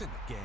It's in the game.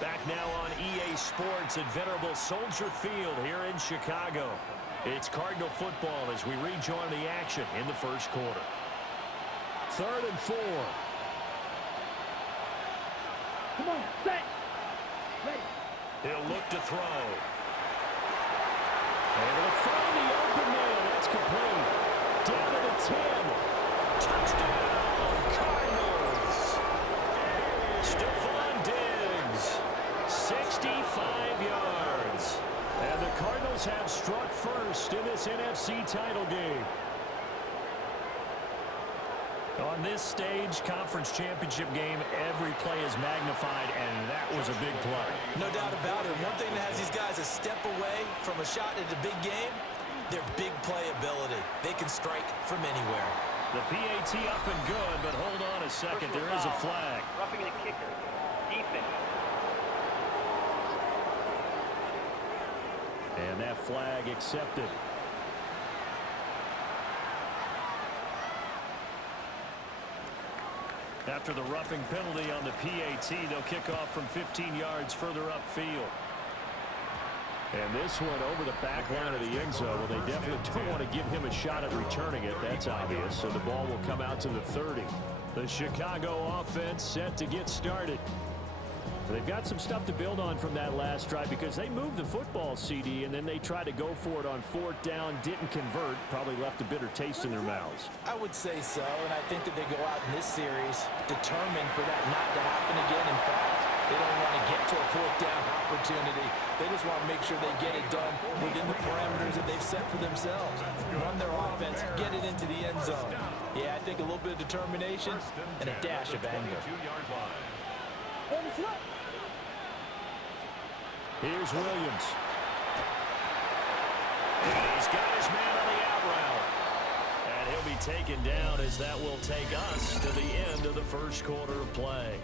Back now on EA Sports at Venerable Soldier Field here in Chicago. It's Cardinal football as we rejoin the action in the first quarter. 3rd and 4. Come on, set. Ready. He'll look to throw. Able to find the open man. That's complete. Down to the 10. Touchdown, Cardinals. Stephon Diggs, 65 yards. And the Cardinals have struck first in this NFC title game. On this stage, conference championship game, every play is magnified, and that was a big play. No doubt about it. One thing that has these guys a step away from a shot at the big game, their big play ability. They can strike from anywhere. The PAT up and good, but hold on a second. There is a flag. Roughing the kicker. Defense. And that flag accepted. After the roughing penalty on the PAT, they'll kick off from 15 yards further upfield. And this one over the back line of the end zone. Well, they definitely don't want to give him a shot at returning it. That's obvious. So the ball will come out to the 30. The Chicago offense set to get started. They've got some stuff to build on from that last drive because they moved the football, CD, and then they tried to go for it on 4th down, didn't convert, probably left a bitter taste in their mouths. I would say so, and I think that they go out in this series determined for that not to happen again. In fact, they don't want to get to a 4th down opportunity. They just want to make sure they get it done within the parameters that they've set for themselves. Run their offense, get it into the end zone. Yeah, I think a little bit of determination and a dash of anger. Here's Williams. And he's got his man on the out route. And he'll be taken down as that will take us to the end of the first quarter of play.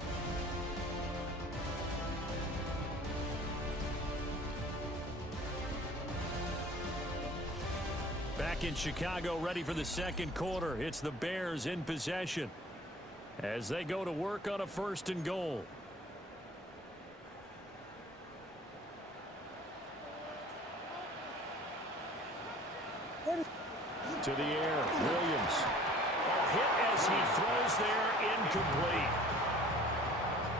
Back in Chicago, ready for the second quarter. It's the Bears in possession as they go to work on a 1st and goal. To the air, Williams. A hit as he throws there, incomplete.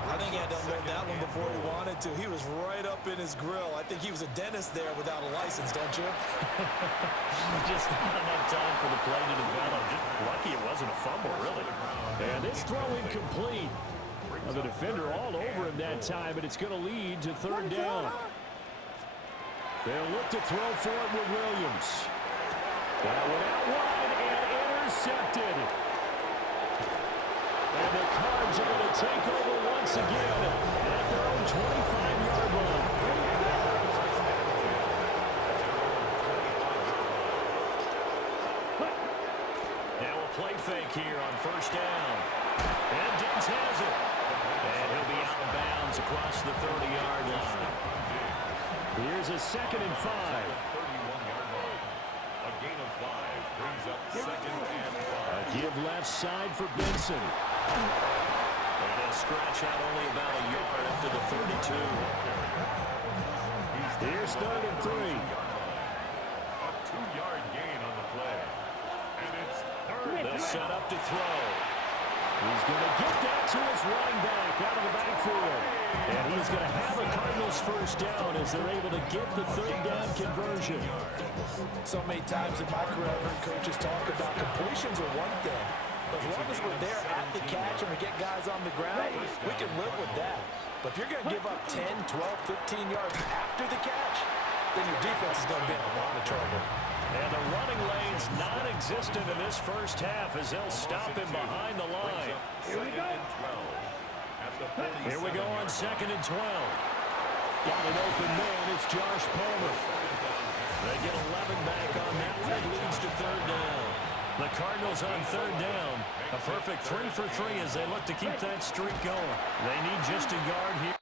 I think he had to unload that one before he wanted to. He was right up in his grill. I think he was a dentist there without a license, don't you? Just not enough time for the play to develop. Just lucky it wasn't a fumble, really. And this throw incomplete. Now the defender all over him that time, and it's going to lead to third down. They'll look to throw for it with Williams. That one out wide and intercepted. And the Cards are going to take over once again at their own 25-yard line. Now a play fake here on first down. And Diggs has it. And he'll be out of bounds across the 30-yard line. Here's a 2nd and 5. A gain of 5 brings up 2nd and 5. A give left side for Benson. And a scratch out only about a yard after the 32. Here's 3rd and 3. A 2-yard gain on the play. And it's 3rd. They'll set up to throw. He's going to get that to his running back out of the backfield. And he's going to have a Cardinals first down as they're able to get the 3rd down conversion. So many times in my career, I've heard coaches talk about completions are one thing. But as long as we're there at the catch and we get guys on the ground, we can live with that. But if you're going to give up 10, 12, 15 yards after the catch, then your defense is going to be in a lot of trouble. And the running lane's non-existent in this first half as they'll stop him behind the line. Here we go. Here we go on 2nd and 12. Got an open man. It's Josh Palmer. They get 11 back on that one. It leads to 3rd down. The Cardinals on 3rd down. A perfect 3 for 3 as they look to keep that streak going. They need just a yard here.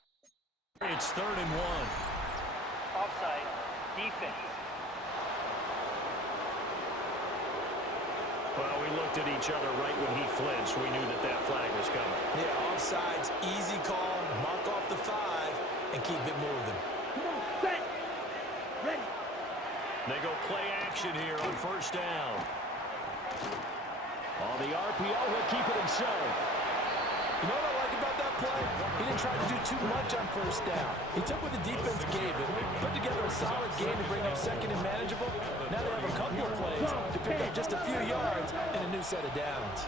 It's 3rd and 1. Offside. Defense. Well, we looked at each other right when he flinched. We knew that that flag was coming. Yeah, offsides, easy call, mark off the 5, and keep it moving. Come on, set. Ready. They go play action here on first down. On the RPO, he'll keep it himself. You know what I like about that play? He didn't try to do too much on first down. He took what the defense gave him, put together a solid game to bring up 2nd and manageable. Now they have a couple of plays to pick up just a few yards and a new set of downs.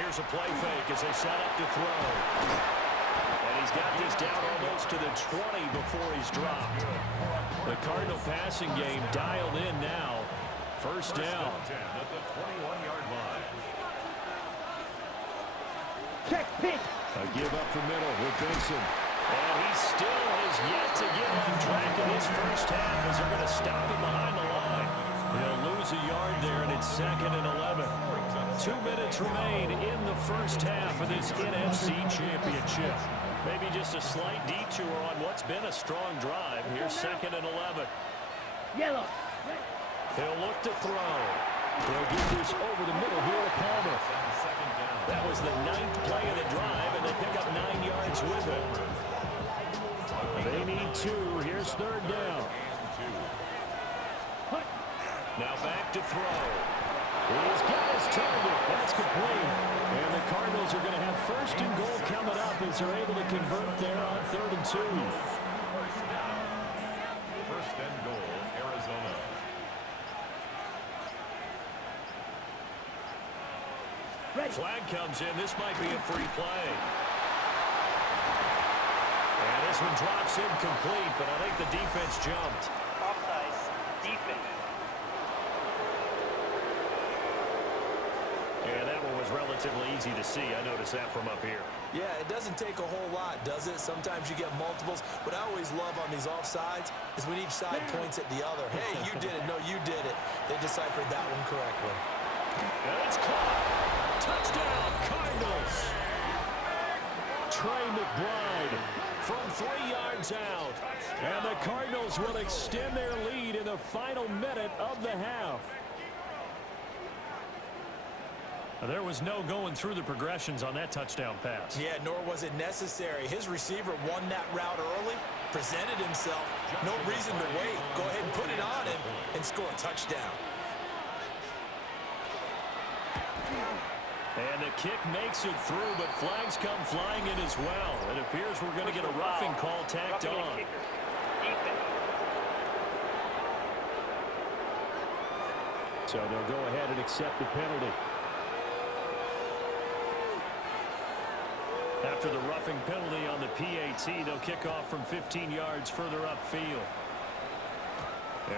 Here's a play fake as they set up to throw. And he's got this down almost to the 20 before he's dropped. The Cardinal passing game dialed in now. First down. At the 21-yard line. Check pitch. A give up the middle with Benson. And he still has yet to get on track in this first half as they're going to stop him behind the line. He'll lose a yard there, and it's 2nd and 11. 2 minutes remain in the first half of this NFC Championship. Maybe just a slight detour on what's been a strong drive. Here's 2nd and 11. Yellow. He'll look to throw. They'll get this over the middle here to Palmer. That was the 9th play of the drive, and they pick up 9 yards with it. They need 2. Here's 3rd down. Now back to throw. He's got his target. That's complete. And the Cardinals are going to have 1st and goal coming up as they're able to convert there on 3rd and 2. 1st and goal, Arizona. Flag comes in. This might be a free play. And this one drops incomplete, but I think the defense jumped. Offside. Defense. And that one was relatively easy to see. I noticed that from up here. Yeah, it doesn't take a whole lot, does it? Sometimes you get multiples. What I always love on these offsides is when each side points at the other. Hey, you did it. No, you did it. They deciphered that one correctly. And it's caught. Touchdown, Cardinals. Trey McBride from 3 yards out. And the Cardinals will extend their lead in the final minute of the half. There was no going through the progressions on that touchdown pass. Yeah, nor was it necessary. His receiver won that route early, presented himself. No reason to wait. Go ahead and put it on him and score a touchdown. And the kick makes it through, but flags come flying in as well. It appears we're going to get a roughing call tacked on. So they'll go ahead and accept the penalty. After the roughing penalty on the PAT, they'll kick off from 15 yards further upfield.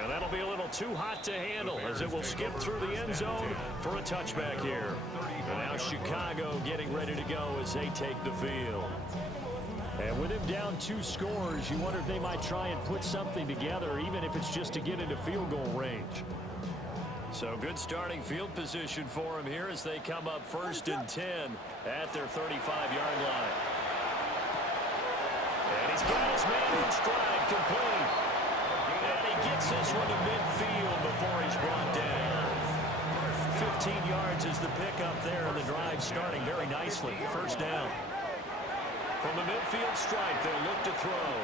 And that'll be a little too hot to handle as it will skip through the end zone for a touchback here. And now Chicago getting ready to go as they take the field. And with him down 2 scores, you wonder if they might try and put something together, even if it's just to get into field goal range. So good starting field position for him here as they come up 1st and 10 at their 35-yard line. And he's got his man in stride, complete. And he gets this one to midfield before he's brought down. 15 yards is the pickup there, and the drive starting very nicely. 1st down. From the midfield stripe, they'll look to throw.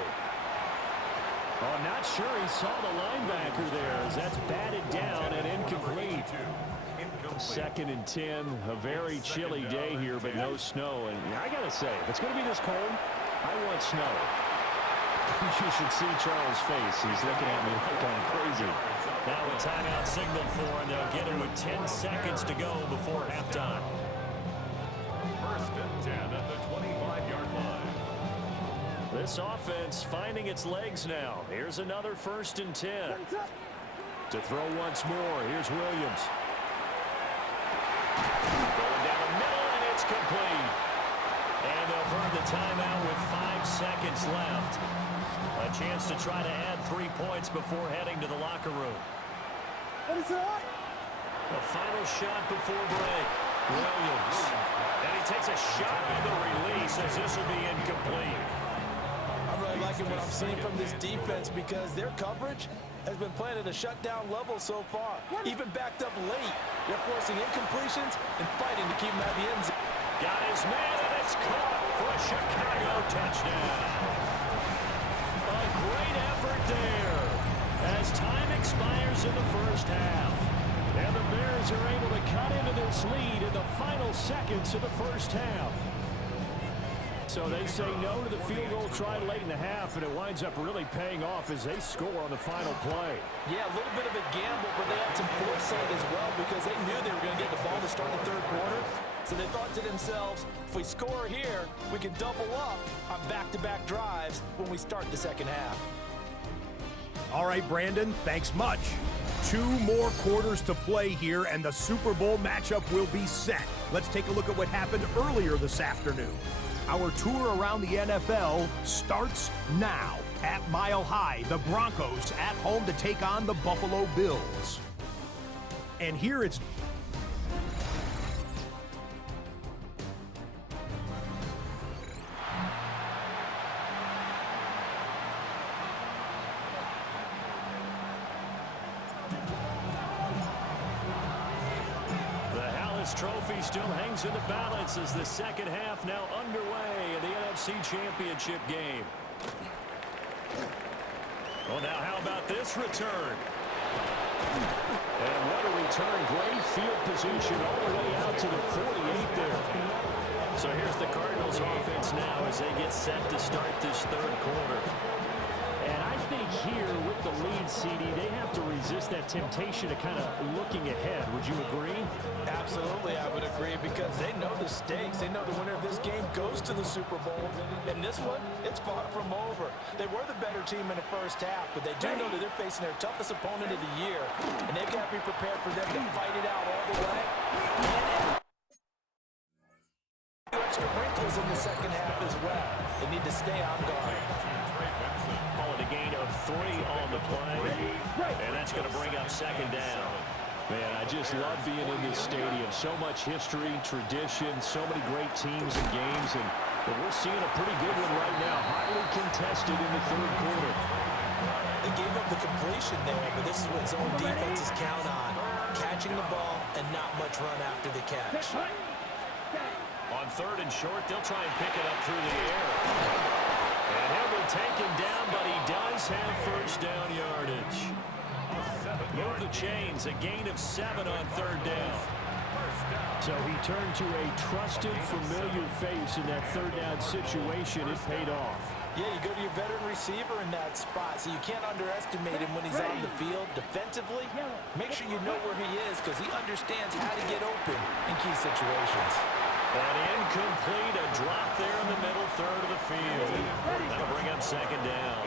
Oh, not sure he saw the linebacker there as that's batted down and incomplete. 2nd and 10, a very chilly day here, but no snow. And I got to say, if it's going to be this cold, I want snow. You should see Charles' face. He's looking at me like I'm crazy. Now a timeout signal for him. They'll get him with 10 seconds to go before halftime. 1st and 10 at the 25-yard line. This offense finding its legs now. Here's another 1st and 10. To throw once more, here's Williams. Going down the middle, and it's complete. And they'll burn the timeout with 5 seconds left. A chance to try to add 3 points before heading to the locker room. What is that? The final shot before break. Williams. And he takes a shot on the release as this will be incomplete. I'm really liking what I'm seeing from this defense because their coverage has been playing at a shutdown level so far. Even backed up late, they're forcing incompletions and fighting to keep them at the end zone. Got his man, and it's caught for a Chicago touchdown. A great effort there as time expires in the 1st half. And the Bears are able to cut into this lead in the final seconds of the 1st half. So they say no to the field goal try late in the half, and it winds up really paying off as they score on the final play. Yeah, a little bit of a gamble, but they had some foresight as well because they knew they were going to get the ball to start the 3rd quarter. So they thought to themselves, if we score here, we can double up on back-to-back drives when we start the 2nd half. All right, Brandon, thanks much. 2 more quarters to play here, and the Super Bowl matchup will be set. Let's take a look at what happened earlier this afternoon. Our tour around the NFL starts now. At Mile High, the Broncos at home to take on the Buffalo Bills. And here it's... Trophy still hangs in the balance as the 2nd half now underway in the NFC Championship game. Well, now how about this return? And what a return. Great field position all the way out to the 48 there. So here's the Cardinals offense now as they get set to start this 3rd quarter. And I think here with the lead, CD, they have to resist that temptation of kind of looking ahead. Would you agree? Absolutely, I would agree because they know the stakes. They know the winner of this game goes to the Super Bowl. And this one, it's far from over. They were the better team in the 1st half, but they do know that they're facing their toughest opponent of the year. And they've got to be prepared for them to fight it out all the way. And extra wrinkles in the 2nd half as well. They need to stay on guard. A gain of 3 on the play, and that's going to bring up 2nd down. Man, I just love being in this stadium. So much history, tradition, so many great teams and games, and we're seeing a pretty good one right now. Highly contested in the 3rd quarter. They gave up the completion there, but this is what zone defenses count on. Catching the ball and not much run after the catch. On 3rd and short, they'll try and pick it up through the air. And he'll be taken down, but he does have 1st down yardage. Move the chains, a gain of 7 on 3rd down. first down. So he turned to a trusted, familiar face in that third down situation. It paid off. Yeah, you go to your veteran receiver in that spot, so you can't underestimate him when he's on the field. Defensively, make sure you know where he is because he understands how to get open in key situations. And incomplete, a drop there in the middle third of the field. That'll bring up second down.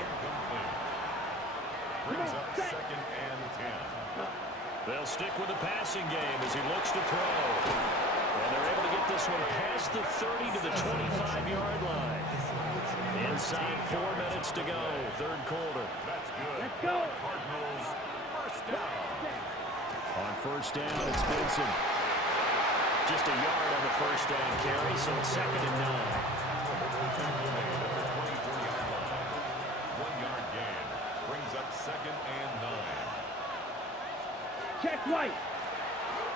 Brings up second and 10. They'll stick with the passing game as he looks to throw. And they're able to get this one past the 30 to the 25-yard line. Inside 4 minutes to go, third quarter. That's good. Let's go. Cardinals, first down. On first down, it's Benson. Just a yard on the first down carry, so it's second and 9. 1-yard gain. Brings up second and 9. Check right.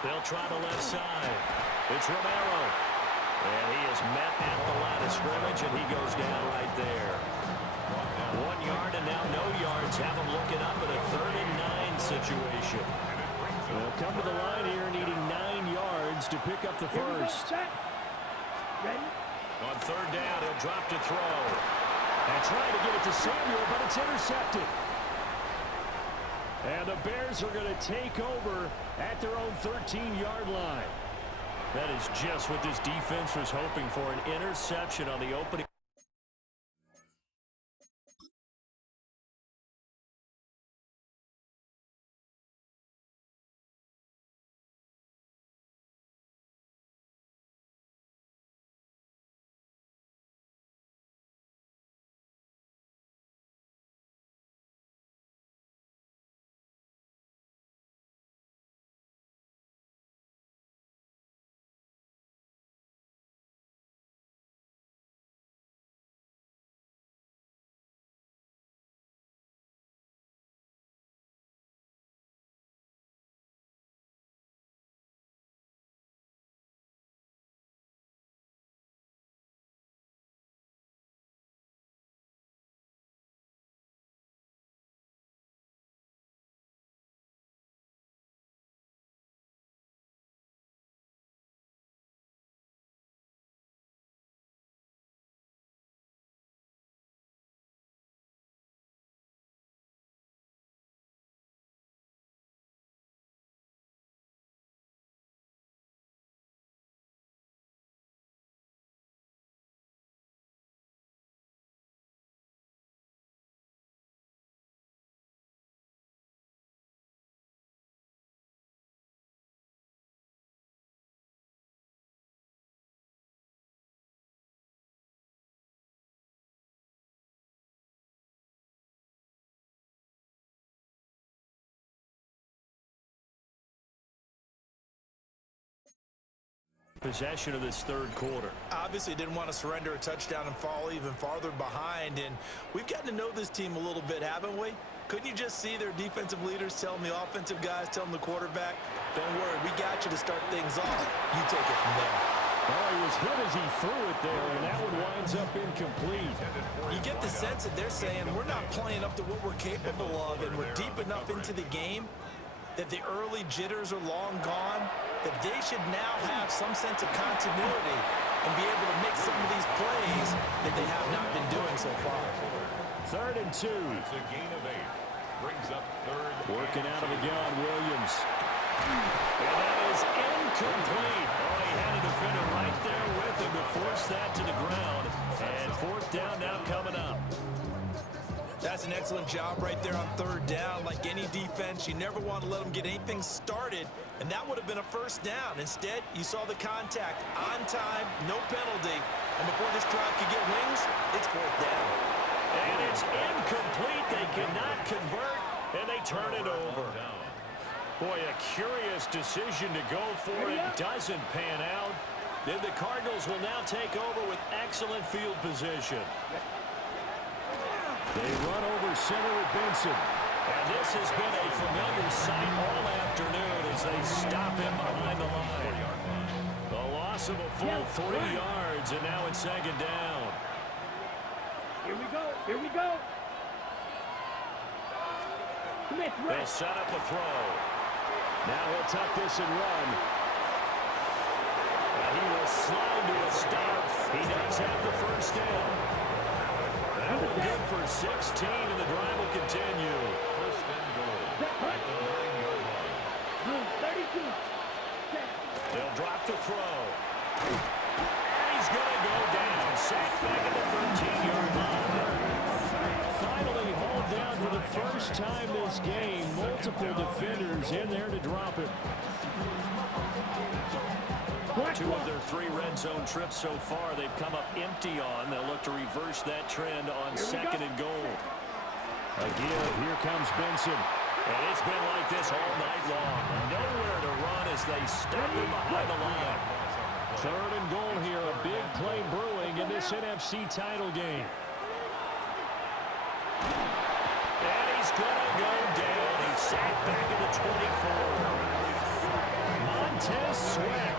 They'll try the left side. It's Romero. And he is met at the line of scrimmage, and he goes down right there. 1 yard and now no yards. Have him looking up at a third and 9 situation. They'll come to the line here needing 9 yards to pick up the first. Ready? On third down, he'll drop to throw. And trying to get it to Samuel, but it's intercepted. And the Bears are going to take over at their own 13-yard line. That is just what this defense was hoping for, an interception on the opening. Possession of this third quarter. Obviously didn't want to surrender a touchdown and fall even farther behind, and we've gotten to know this team a little bit, haven't we? Couldn't you just see their defensive leaders telling the offensive guys, telling the quarterback, don't worry, we got you to start things off. You take it from there. Oh, he was hit as he threw it there, and that one winds up incomplete. You get the sense that they're saying we're not playing up to what we're capable of, and we're deep enough into the game that the early jitters are long gone, that they should now have some sense of continuity and be able to make some of these plays that they have not been doing so far. 3rd and 2. It's a gain of 8. Brings up third. Working out of the gun, Williams. And that is incomplete. Oh, he had a defender right there with him to force that to the ground. And 4th down now coming up. That's an excellent job right there on 3rd down. Like any defense, you never want to let them get anything started, and that would have been a first down. Instead, you saw the contact on time, no penalty, and before this drive could get wings, it's 4th down. And it's incomplete. They cannot convert, and they turn it over. Boy, a curious decision to go for it. Doesn't pan out. Then the Cardinals will now take over with excellent field position. They run over center with Benson. And this has been a familiar sight all afternoon as they stop him behind the line. The loss of a full 3 yards, and now it's 2nd down. Here we go. Here we go. They'll set up a throw. Now he'll tuck this and run. slide to a stop. He does have the first down. That will good for 16, and the drive will continue. First and goal at the 9-yard line. Blue 32. They'll drop the throw. And he's going to go down. Sacked back at the 13-yard line. Finally hauled down for the first time this game. Multiple defenders in there to drop it. 2 of their 3 red zone trips so far they've come up empty on. They'll look to reverse that trend on second and goal. A give. Here comes Benson. And it's been like this all night long. Nowhere to run as they stop him behind the line. Third and goal here. A big play brewing in this NFC title game. And he's going to go down. He's sacked back at the 24. Montez Sweat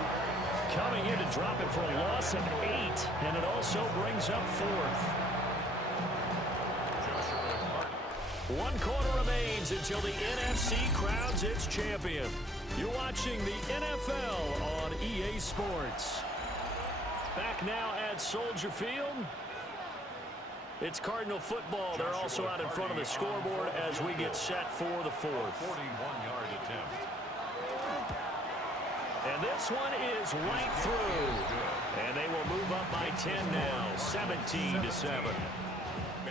coming in to drop it for a loss of 8. And it also brings up 4th. 1 quarter remains until the NFC crowns its champion. You're watching the NFL on EA Sports. Back now at Soldier Field. It's Cardinal football. They're also out in front of the scoreboard as we get set for the 4th. 41-yard attempt. And this one is right through. And they will move up by 10 now, 17-7.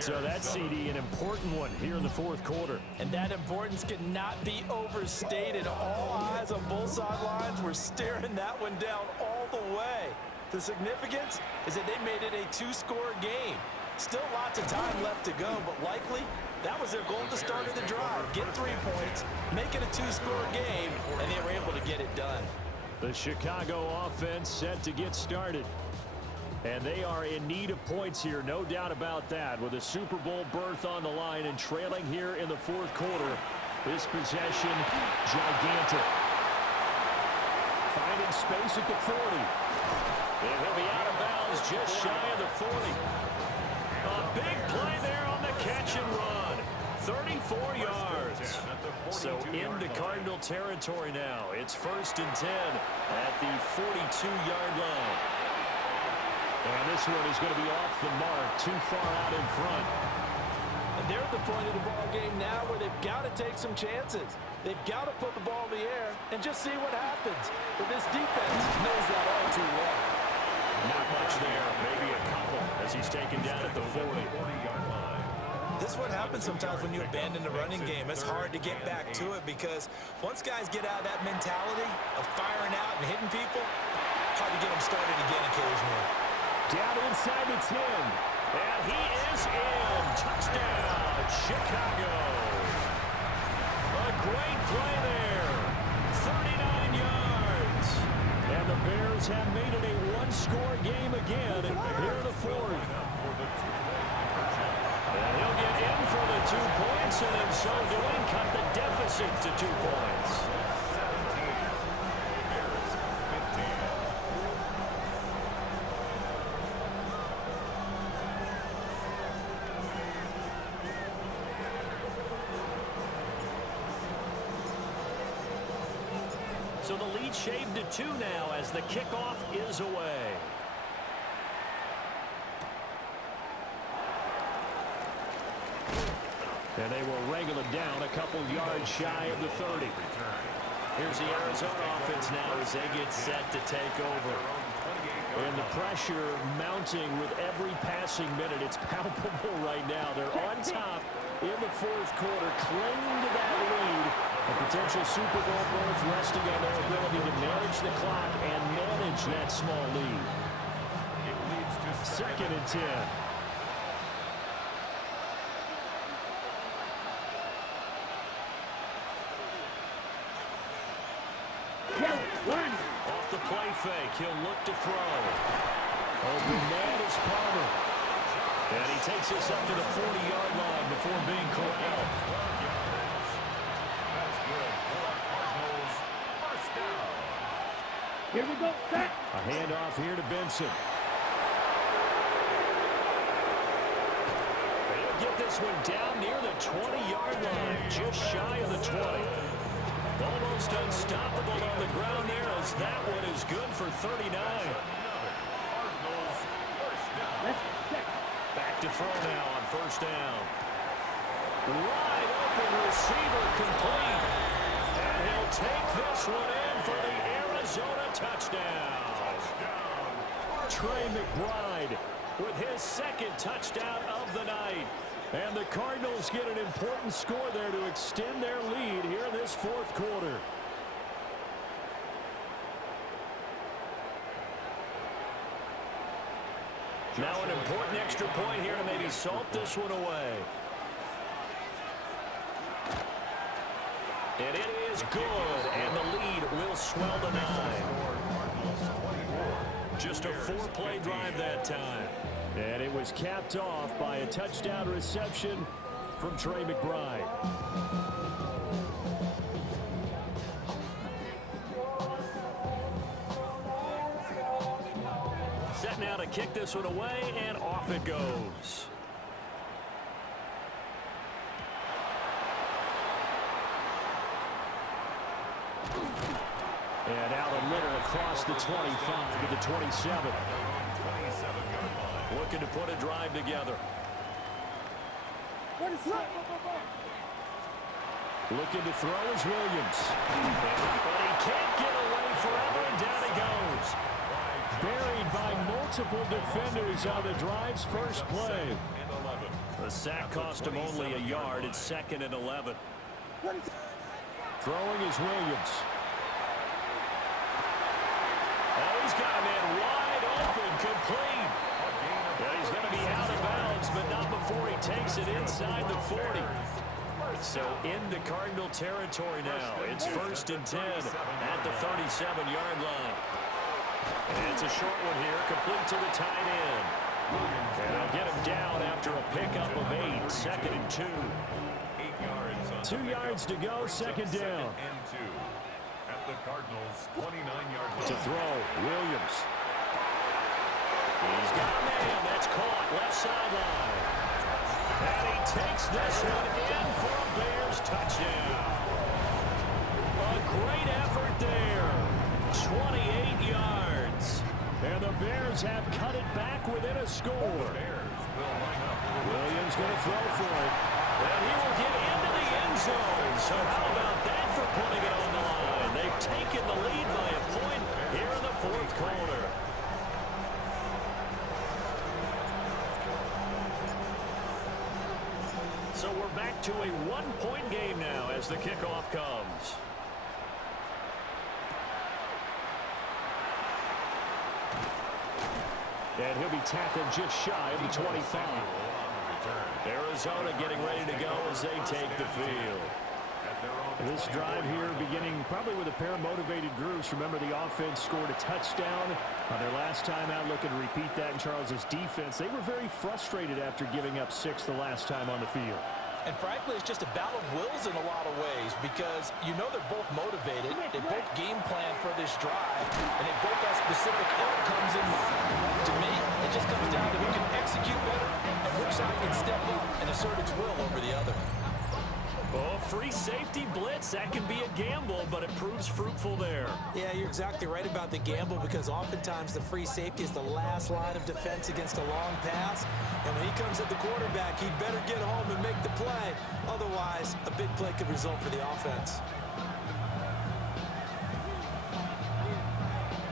So that CD, an important one here in the 4th quarter. And that importance cannot be overstated. All eyes on both sidelines were staring that one down all the way. The significance is that they made it a 2-score game. Still lots of time left to go, but likely that was their goal at the start of the drive. Get 3 points, make it a 2-score game, and they were able to get it done. The Chicago offense set to get started. And they are in need of points here, no doubt about that, with a Super Bowl berth on the line and trailing here in the 4th quarter. This possession, gigantic. Finding space at the 40. And he'll be out of bounds just shy of the 40. A big play there on the catch and run. 34 yards. So into Cardinal territory now. It's 1st and 10 at the 42-yard line. And this one is going to be off the mark, too far out in front. And they're at the point of the ball game now where they've got to take some chances. They've got to put the ball in the air and just see what happens. But this defense knows that all too well. Not much there, maybe a couple as he's taken down at the 40-yard line. This is what happens sometimes when you abandon the running game. It's hard to get back to it because once guys get out of that mentality of firing out and hitting people, hard to get them started again occasionally. Down inside the 10. And he is in. Touchdown, Chicago. A great play there. 39 yards. And the Bears have made it a 1-score game again here in the 4th. And he'll get in for the 2 points, and in so doing, cut the deficit to 2 points. 17. Bears 15. So the lead shaved to 2 now as the kickoff is away. And they will wrangle it down a couple yards shy of the 30. Here's the Arizona offense now as they get set to take over. And the pressure mounting with every passing minute. It's palpable right now. They're on top in the 4th quarter, clinging to that lead. A potential Super Bowl berth resting on their ability to manage the clock and manage that small lead. It leads to 2nd and 10. Off the play fake, he'll look to throw. Open man is Palmer. And he takes us up to the 40-yard line before being corralled. That's good for the Cardinals. First down. Here we go. Set. A handoff here to Benson. He'll get this one down near the 20-yard line, just shy of the 20. Almost unstoppable on the ground there as that one is good for 39. Back to throw now on first down. Wide open receiver complete. And he'll take this one in for the Arizona touchdown. Trey McBride with his second touchdown of the night. And the Cardinals get an important score there to extend their lead here in this fourth quarter. Now an important extra point here to maybe salt this one away. And it is good, and the lead will swell to 9. Just a 4-play drive that time. And it was capped off by a touchdown reception from Trey McBride. Set now to kick this one away, and off it goes. And out a little across the 25 to the 27. Looking to put a drive together. Looking to throw is Williams. But he can't get away forever, and down he goes. Buried by multiple defenders on the drive's first play. The sack cost him only a yard. It's 2nd and 11. Throwing is Williams. Oh, he's got a man wide open, complete. Yeah, he's going to be out of bounds, but not before he takes it inside the 40. So into Cardinal territory now. It's 1st and 10 at the 37-yard line. And it's a short one here, complete to the tight end. And they'll get him down after a pickup of 8, 2nd and 2. 2 yards to go, 2nd down. At the Cardinals' 29-yard line. To throw, Williams. He's got a man that's caught left sideline. And he takes this one in for a Bears touchdown. A great effort there. 28 yards. And the Bears have cut it back within a score. Williams going to throw for it. And he will get into the end zone. So how about that for putting it on the line? They've taken the lead by a point here in the fourth quarter. So we're back to a 1-point game now as the kickoff comes. And he'll be tackled just shy of the 25. Arizona getting ready to go as they take the field. This drive here beginning probably with a pair of motivated groups. Remember, the offense scored a touchdown on their last time out. Looking to repeat that in Charles's defense. They were very frustrated after giving up 6 the last time on the field. And frankly, it's just a battle of wills in a lot of ways because you know they're both motivated. They both game plan for this drive, and they both have specific outcomes in mind. To me, it just comes down to who can execute better and which side can step up and assert its will over the other. Oh, free safety blitz. That can be a gamble, but it proves fruitful there. Yeah, you're exactly right about the gamble because oftentimes the free safety is the last line of defense against a long pass. And when he comes at the quarterback, he'd better get home and make the play. Otherwise, a big play could result for the offense.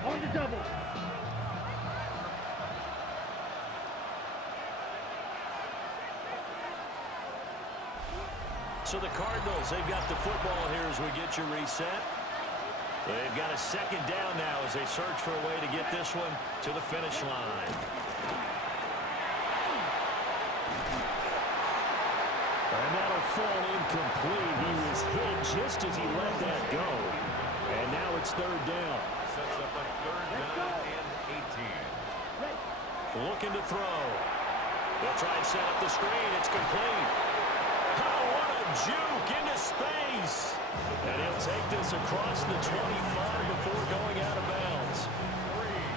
On the double. So the Cardinals, they've got the football here as we get you reset. They've got a 2nd down now as they search for a way to get this one to the finish line. And that'll fall incomplete. He was hit just as he let that go. And now it's 3rd down. Sets up a 3rd down and 18. Looking to throw. They'll try and set up the screen. It's complete. Oh, what a juke into space. And he'll take this across the 25 before going out of bounds.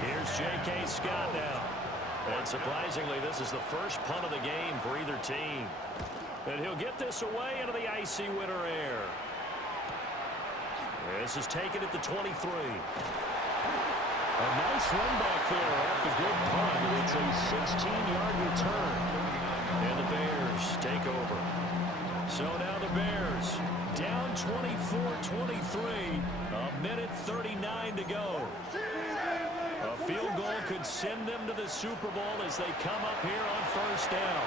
Here's J.K. Scott now. And surprisingly, this is the first punt of the game for either team. And he'll get this away into the icy winter air. This is taken at the 23. A nice run back there off the good punt. It's a 16-yard return. And the Bears take over. So now the Bears down 24-23. A minute 39 to go. A field goal could send them to the Super Bowl as they come up here on first down.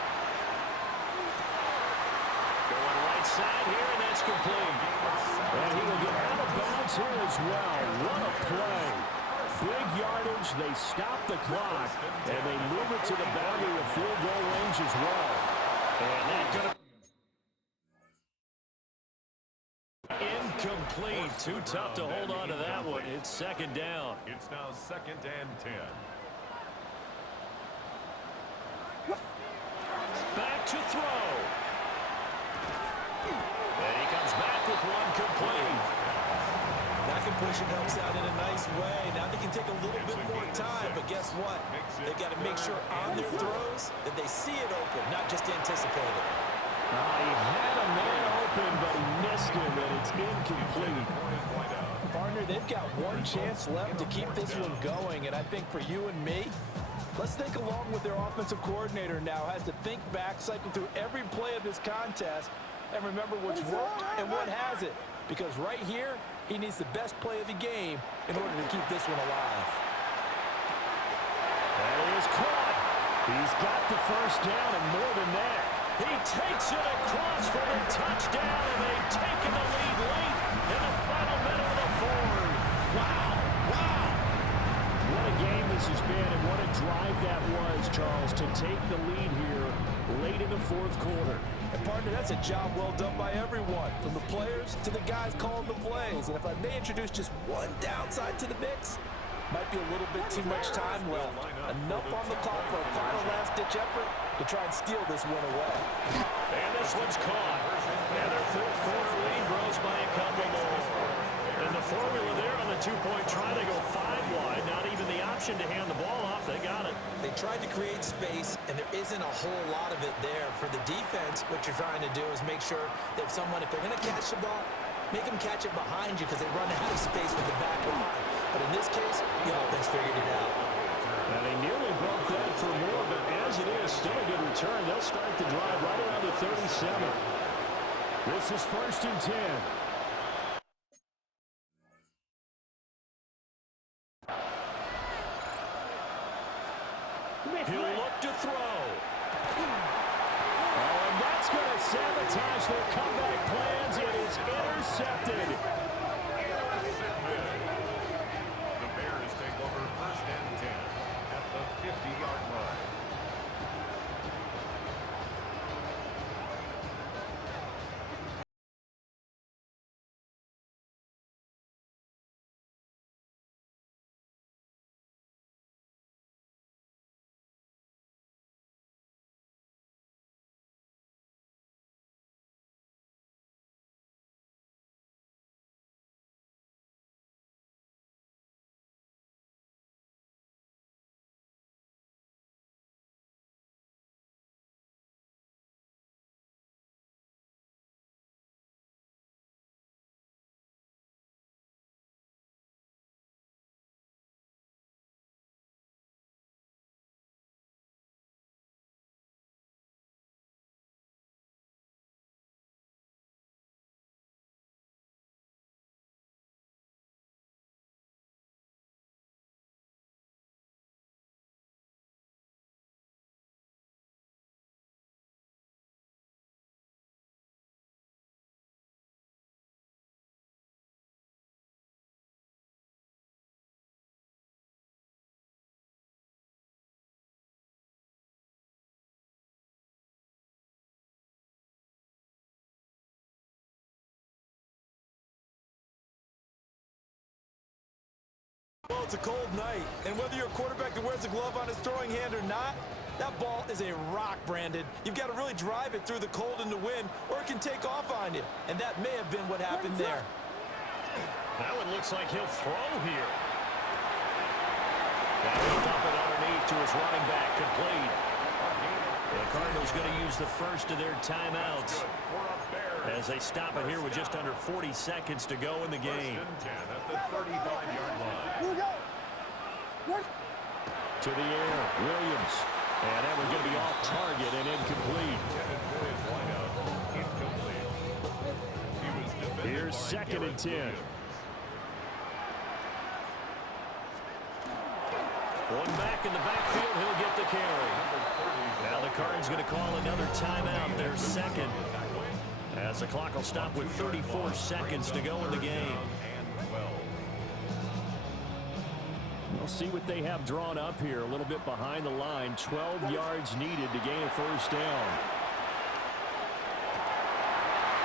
Going right side here, and that's complete. And he will get out of bounds here as well. What a play. Big yardage. They stop the clock, and they move it to the boundary of field goal range as well. And that going to incomplete. Too tough to hold on to that one. It's second down. It's now 2nd and 10. Back to throw. And he comes back with one complete. That completion helps out in a nice way. Now they can take a little bit more time, but guess what? They've got to make sure on their throws that they see it open, not just anticipate it. He had a man open, but he missed him, and it's incomplete. Partner, they've got one chance left to keep this one going, and I think for you and me, let's think along with their offensive coordinator now. Has to think back, cycle through every play of this contest, and remember what's worked and what hasn't. Because right here, he needs the best play of the game in order to keep this one alive. That is caught. He's got the first down and more than that. He takes it across for the touchdown, and they've taken the lead late in the final minute of the fourth. Wow. Wow. What a game this has been, and what a drive that was, Charles, to take the lead here late in the fourth quarter. And partner, that's a job well done by everyone, from the players to the guys calling the plays. And if I may introduce just one downside to the mix, might be a little bit too much time left. Enough on the clock for a final last-ditch effort to try and steal this one away. And this one's caught. And their fourth quarter lead grows by a couple more. And the formula there on the two-point try, they go 5 wide. Not even the option to hand the ball off. They got it. They tried to create space, and there isn't a whole lot of it there. For the defense, what you're trying to do is make sure that someone, if they're going to catch the ball, make them catch it behind you because they run out of space with the back line. But in this case, the offense figured it out. Now they nearly broke that for more, but as it is, still a good return. They'll start the drive right around the 37. This is 1st and 10. He'll look to throw. Oh, and that's going to sabotage their comeback plans. It is intercepted. The Bears take over 1st and 10 at the 50-yard line. Well, it's a cold night, and whether you're a quarterback that wears a glove on his throwing hand or not, that ball is a rock, Brandon. You've got to really drive it through the cold and the wind, or it can take off on you, and that may have been what happened there. That one looks like he'll throw here. And he'll dump it underneath to his running back, complete. The Cardinals going to use the first of their timeouts as they stop it here with just under 40 seconds to go in the game. 1st and 10 at the 35-yard line. to the air. Williams. And that one's going to be off target and incomplete. Here's 2nd and 10. One back in the backfield, he'll get the carry. Now the Cardinals going to call another timeout, their second. As the clock will stop with 34 seconds to go in the game. We'll see what they have drawn up here, a little bit behind the line. 12 yards needed to gain a first down.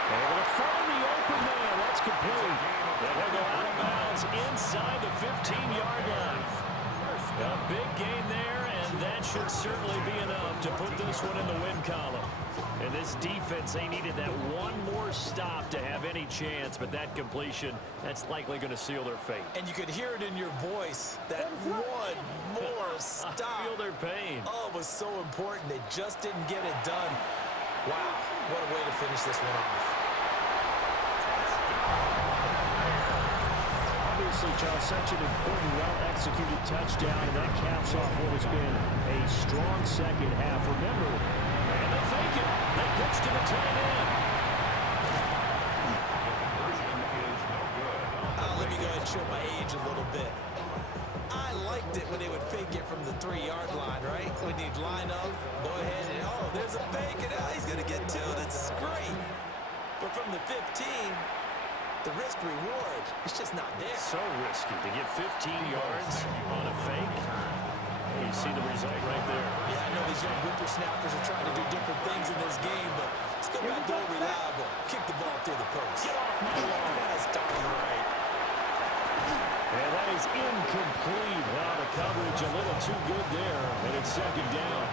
Able to find the open man. That's complete. And he'll go out of bounds inside the 15-yard line. A big gain there, and that should certainly be enough to put this one in the win column. And this defense, they needed that one more stop to have any chance, but that completion, that's likely going to seal their fate. And you could hear it in your voice, that one more stop. I feel their pain. Oh, it was so important. They just didn't get it done. Wow, what a way to finish this one off. Obviously, Charles, such an important, well-executed touchdown, and that caps off what has been a strong second half. Remember, and they fake it. They pitch to the tight end. Let me go ahead and show my age a little bit. I liked it when they would fake it from the 3-yard line, right? When you'd line up, go ahead and, oh, there's a fake, and he's going to get 2. That's great. But from the 15, the risk-reward, it's just not there. So risky to get 15 yards on a fake. You see the result right there. Yeah, I know these young whippersnappers are trying to do different things in this game, but let's go back to old reliable. Kick the ball through the post. Get off my lawn. That's darn right. And that is incomplete. Wow, the coverage a little too good there, and it's 2nd down.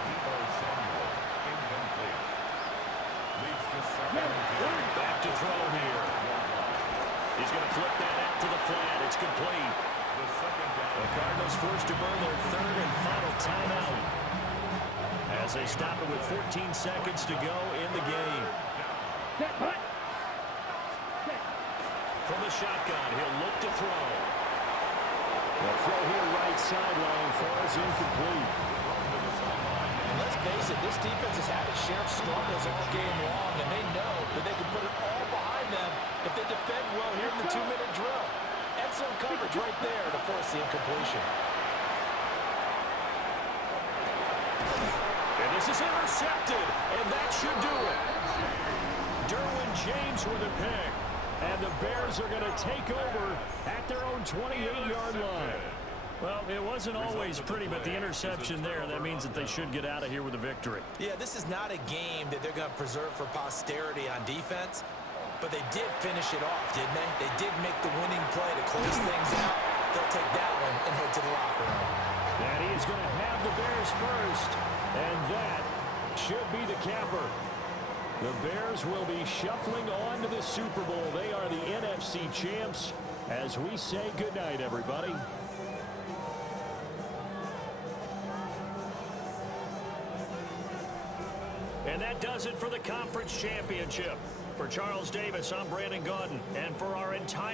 Back to throw here. He's going to flip that out to the flat. It's complete. The Cardinals forced to burn their 3rd and final timeout as they stop it with 14 seconds to go in the game. From the shotgun, he'll look to throw. The throw here right sideline falls incomplete. Let's face it, this defense has had its share of struggles all game long, and they know that they can put it all behind them if they defend well here in the 2-minute drill. Excellent coverage right there to force the incompletion. And this is intercepted, and that should do it. Derwin James with a pick, and the Bears are going to take over at their own 28-yard line. Well, it wasn't always pretty, but the interception there, that means that they should get out of here with a victory. Yeah, this is not a game that they're going to preserve for posterity on defense, but they did finish it off, didn't they? They did make the winning play to close things out. They'll take that one and head to the locker room. And he's going to have the Bears first, and that should be the capper. The Bears will be shuffling on to the Super Bowl. They are the NFC champs as we say goodnight, everybody. And that does it for the conference championship. For Charles Davis, I'm Brandon Gaudin. And for our entire